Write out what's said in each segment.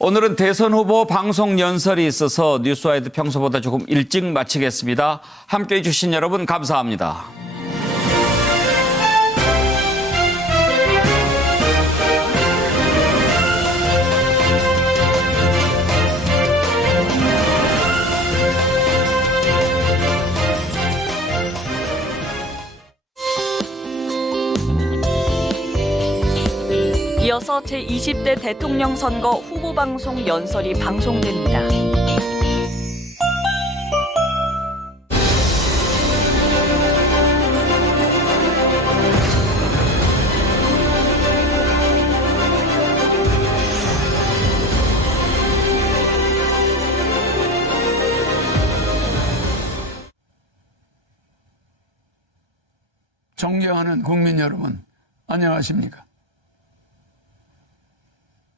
오늘은 대선 후보 방송 연설이 있어서 뉴스와이드 평소보다 조금 일찍 마치겠습니다. 함께해 주신 여러분 감사합니다. 이어서 제20대 대통령 선거 후보 방송 연설이 방송됩니다. 존경하는 국민 여러분, 안녕하십니까?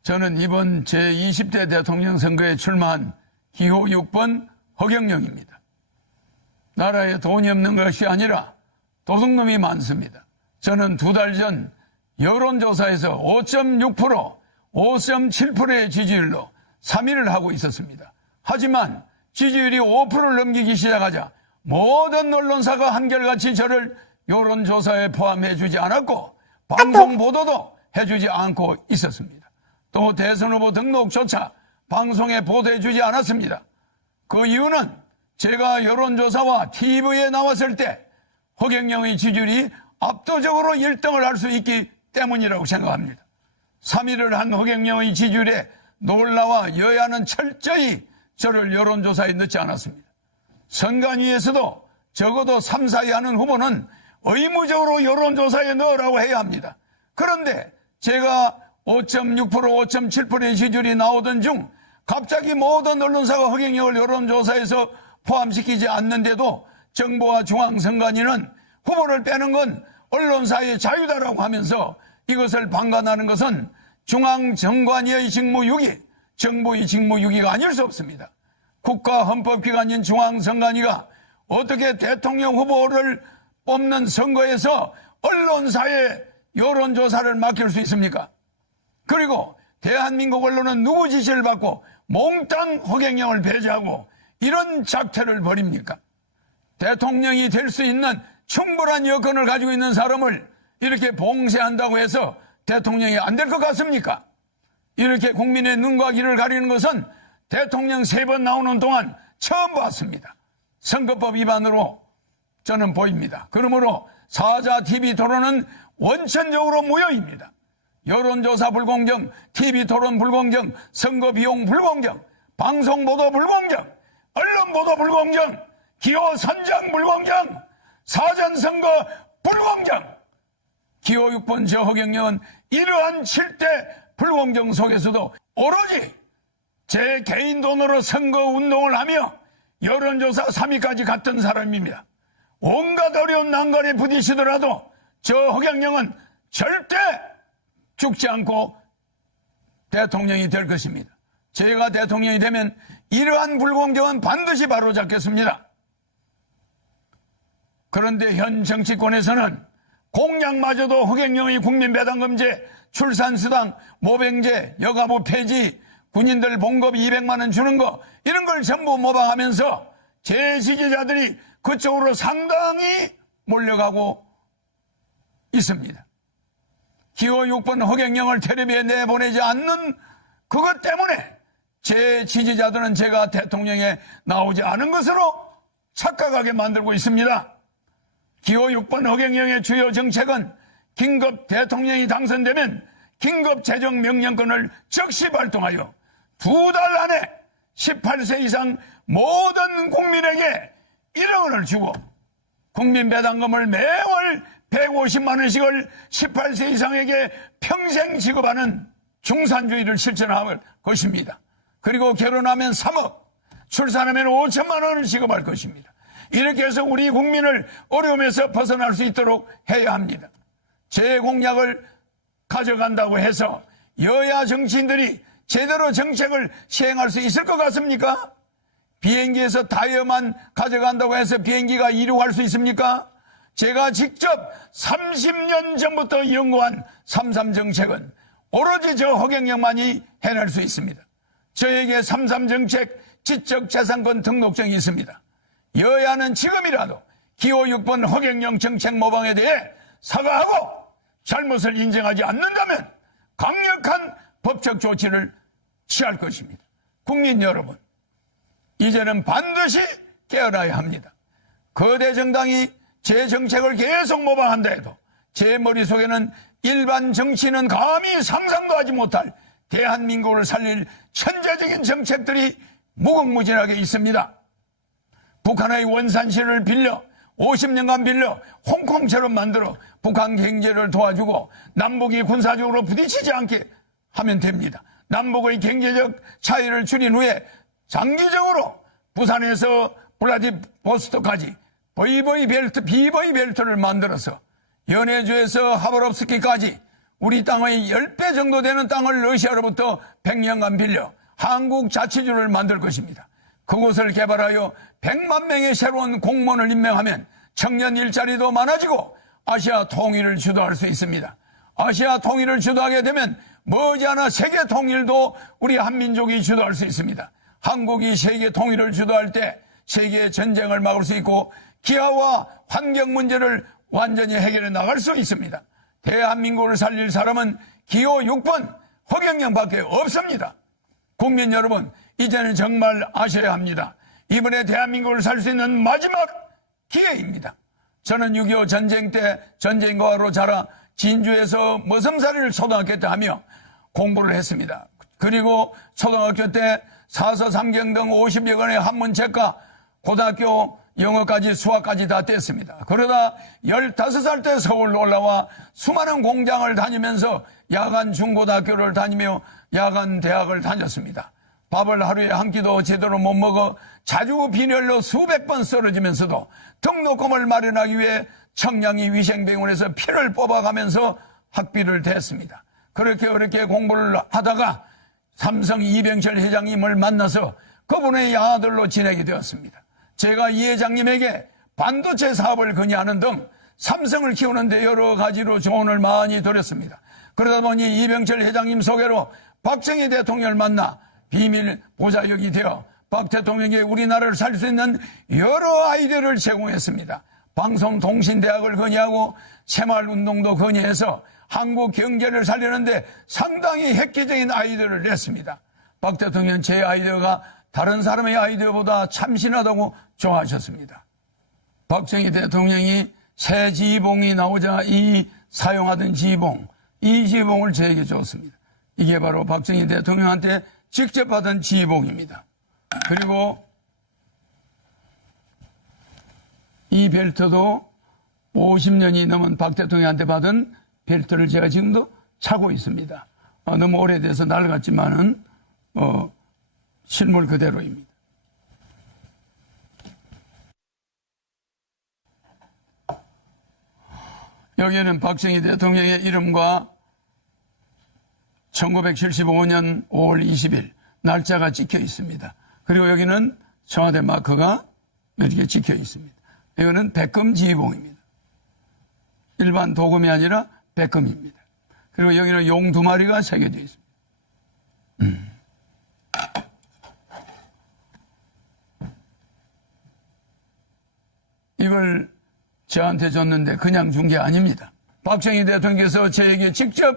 저는 이번 제20대 대통령 선거에 출마한 기호 6번 허경영입니다. 나라에 돈이 없는 것이 아니라 도둑놈이 많습니다. 저는 2달 전 여론조사에서 5.6%, 5.7%의 지지율로 3위를 하고 있었습니다. 하지만 지지율이 5%를 넘기기 시작하자 모든 언론사가 한결같이 저를 여론조사에 포함해주지 않았고 방송 보도도 해주지 않고 있었습니다. 또 대선 후보 등록조차 방송에 보도해주지 않았습니다. 그 이유는 제가 여론조사와 TV에 나왔을 때 허경영의 지지율이 압도적으로 1등을 할 수 있기 때문이라고 생각합니다. 3위를 한 허경영의 지지율에 놀라와 여야는 철저히 저를 여론조사에 넣지 않았습니다. 선관위에서도 적어도 3, 4위 하는 후보는 의무적으로 여론조사에 넣으라고 해야 합니다. 그런데 제가 5.6%, 5.7%의 지지율이 나오던 중 갑자기 모든 언론사가 허경영을 여론조사에서 포함시키지 않는데도 정부와 중앙선관위는 후보를 빼는 건 언론사의 자유다라고 하면서 이것을 방관하는 것은 중앙선관위의 직무유기, 정부의 직무유기가 아닐 수 없습니다. 국가헌법기관인 중앙선관위가 어떻게 대통령 후보를 뽑는 선거에서 언론사에 여론조사를 맡길 수 있습니까? 그리고 대한민국 언론은 누구 지시를 받고 몽땅 허경영을 배제하고 이런 작태를 벌입니까? 대통령이 될 수 있는 충분한 여건을 가지고 있는 사람을 이렇게 봉쇄한다고 해서 대통령이 안 될 것 같습니까? 이렇게 국민의 눈과 귀를 가리는 것은 대통령 3번 나오는 동안 처음 봤습니다. 선거법 위반으로 저는 보입니다. 그러므로 사자 TV 토론은 원천적으로 무효입니다. 여론조사 불공정, TV 토론 불공정, 선거 비용 불공정, 방송 보도 불공정, 언론 보도 불공정, 기호 선정 불공정, 사전선거 불공정. 기호 6번 저 허경영은 이러한 7대 불공정 속에서도 오로지 제 개인 돈으로 선거 운동을 하며 여론조사 3위까지 갔던 사람입니다. 온갖 어려운 난관에 부딪히더라도 저 허경영은 절대 죽지 않고 대통령이 될 것입니다. 제가 대통령이 되면 이러한 불공정은 반드시 바로잡겠습니다. 그런데 현 정치권에서는 공약마저도 허경영의 국민배당금제, 출산수당, 모병제, 여가부 폐지, 군인들 봉급 200만 원 주는 거 이런 걸 전부 모방하면서 제 지지자들이 그쪽으로 상당히 몰려가고 있습니다. 기호 6번 허경영을 텔레비에 내보내지 않는 그것 때문에 제 지지자들은 제가 대통령에 나오지 않은 것으로 착각하게 만들고 있습니다. 기호 6번 허경영의 주요 정책은 긴급 대통령이 당선되면 긴급 재정명령권을 즉시 발동하여 2달 안에 18세 이상 모든 국민에게 1억 원을 주고 국민배당금을 매월 150만 원씩을 18세 이상에게 평생 지급하는 중산주의를 실천할 것입니다. 그리고 결혼하면 3억, 출산하면 5천만 원을 지급할 것입니다. 이렇게 해서 우리 국민을 어려움에서 벗어날 수 있도록 해야 합니다. 제 공약을 가져간다고 해서 여야 정치인들이 제대로 정책을 시행할 수 있을 것 같습니까? 비행기에서 타이어만 가져간다고 해서 비행기가 이륙할 수 있습니까? 제가 직접 30년 전부터 연구한 3.3 정책은 오로지 저 허경영만이 해낼 수 있습니다. 저에게 3.3 정책 지적재산권 등록증이 있습니다. 여야는 지금이라도 기호 6번 허경영 정책 모방에 대해 사과하고 잘못을 인정하지 않는다면 강력한 법적 조치를 취할 것입니다. 국민 여러분, 이제는 반드시 깨어나야 합니다. 거대 정당이 제 정책을 계속 모방한다 해도 제 머릿속에는 일반 정치인은 감히 상상도 하지 못할 대한민국을 살릴 천재적인 정책들이 무궁무진하게 있습니다. 북한의 원산시를 빌려 50년간 빌려 홍콩처럼 만들어 북한 경제를 도와주고 남북이 군사적으로 부딪히지 않게 하면 됩니다. 남북의 경제적 차이를 줄인 후에 장기적으로 부산에서 블라디보스토크까지 버이버이 벨트, 비버이 벨트를 만들어서 연해주에서 하바롭스키까지 우리 땅의 10배 정도 되는 땅을 러시아로부터 100년간 빌려 한국 자치주를 만들 것입니다. 그곳을 개발하여 100만 명의 새로운 공무원을 임명하면 청년 일자리도 많아지고 아시아 통일을 주도할 수 있습니다. 아시아 통일을 주도하게 되면 머지않아 세계 통일도 우리 한민족이 주도할 수 있습니다. 한국이 세계 통일을 주도할 때 세계 전쟁을 막을 수 있고 기아와 환경 문제를 완전히 해결해 나갈 수 있습니다. 대한민국을 살릴 사람은 기호 6번 허경영밖에 없습니다. 국민 여러분, 이제는 정말 아셔야 합니다. 이번에 대한민국을 살 수 있는 마지막 기회입니다. 저는 6.25 전쟁 때 전쟁과로 자라 진주에서 머슴살이를 초등학교 때 하며 공부를 했습니다. 그리고 초등학교 때 사서 삼경 등 50여 권의 한문책과 고등학교 영어까지 수학까지 다 뗐습니다. 그러다 15살 때 서울로 올라와 수많은 공장을 다니면서 야간 중고등학교를 다니며 야간 대학을 다녔습니다. 밥을 하루에 한 끼도 제대로 못 먹어 자주 빈혈로 수백 번 쓰러지면서도 등록금을 마련하기 위해 청량리 위생병원에서 피를 뽑아가면서 학비를 댔습니다. 그렇게 공부를 하다가 삼성 이병철 회장님을 만나서 그분의 아들로 지내게 되었습니다. 제가 이 회장님에게 반도체 사업을 건의하는 등 삼성을 키우는데 여러 가지로 조언을 많이 드렸습니다. 그러다 보니 이병철 회장님 소개로 박정희 대통령을 만나 비밀 보좌역이 되어 박 대통령에게 우리나라를 살 수 있는 여러 아이디어를 제공했습니다. 방송통신대학을 건의하고 새마을운동도 건의해서 한국 경제를 살리는데 상당히 획기적인 아이디어를 냈습니다. 박 대통령은 제 아이디어가 다른 사람의 아이디어보다 참신하다고 좋아하셨습니다. 박정희 대통령이 새 지휘봉이 나오자 사용하던 지휘봉, 이 지휘봉을 저에게 줬습니다. 이게 바로 박정희 대통령한테 직접 받은 지휘봉입니다. 그리고 이 벨트도 50년이 넘은 박 대통령한테 받은 벨트를 제가 지금도 차고 있습니다. 너무 오래돼서 낡았지만은 실물 그대로입니다. 여기에는 박정희 대통령의 이름과 1975년 5월 20일 날짜가 찍혀 있습니다. 그리고 여기는 청와대 마크가 이렇게 찍혀 있습니다. 이거는 백금 지휘봉입니다. 일반 도금이 아니라 백금입니다. 그리고 여기는 용 2마리가 새겨져 있습니다. 이걸 저한테 줬는데 그냥 준 게 아닙니다. 박정희 대통령께서 저에게 직접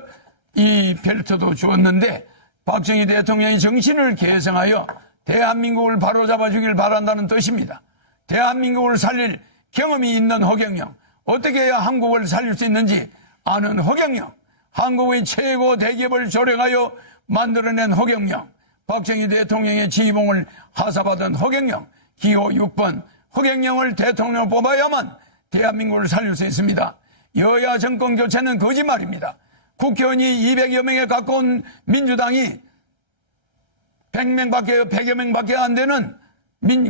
이 벨트도 주었는데 박정희 대통령이 정신을 계승하여 대한민국을 바로잡아 주길 바란다는 뜻입니다. 대한민국을 살릴 경험이 있는 허경영, 어떻게 해야 한국을 살릴 수 있는지 아는 허경영, 한국의 최고 대기업을 조력하여 만들어낸 허경영, 박정희 대통령의 지휘봉을 하사받은 허경영, 기호 6번 허경영을 대통령으로 뽑아야만 대한민국을 살릴 수 있습니다. 여야 정권 교체는 거짓말입니다. 국회의원이 200여 명에 가까운 민주당이 100여 명밖에 안 되는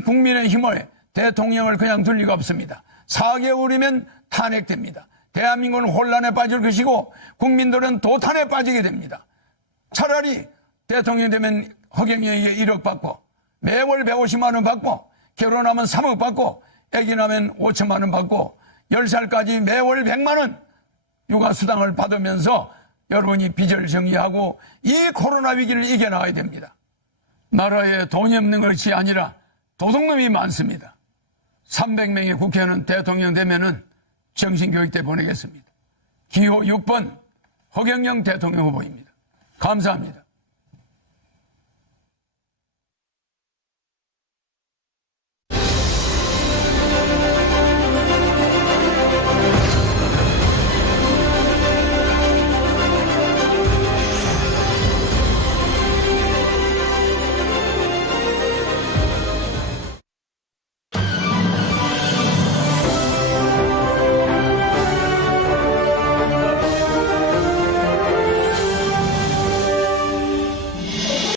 국민의 힘을 대통령을 그냥 둘 리가 없습니다. 4개월이면 탄핵됩니다. 대한민국은 혼란에 빠질 것이고 국민들은 도탄에 빠지게 됩니다. 차라리 대통령이 되면 허경영에게 1억 받고 매월 150만 원 받고 결혼하면 3억 받고 아기 나면 5천만 원 받고 10살까지 매월 100만 원 육아수당을 받으면서 여러분이 빚을 정리하고 이 코로나 위기를 이겨나가야 됩니다. 나라에 돈이 없는 것이 아니라 도둑놈이 많습니다. 300명의 국회의원은 대통령 되면은 정신교육대 보내겠습니다. 기호 6번 허경영 대통령 후보입니다. 감사합니다.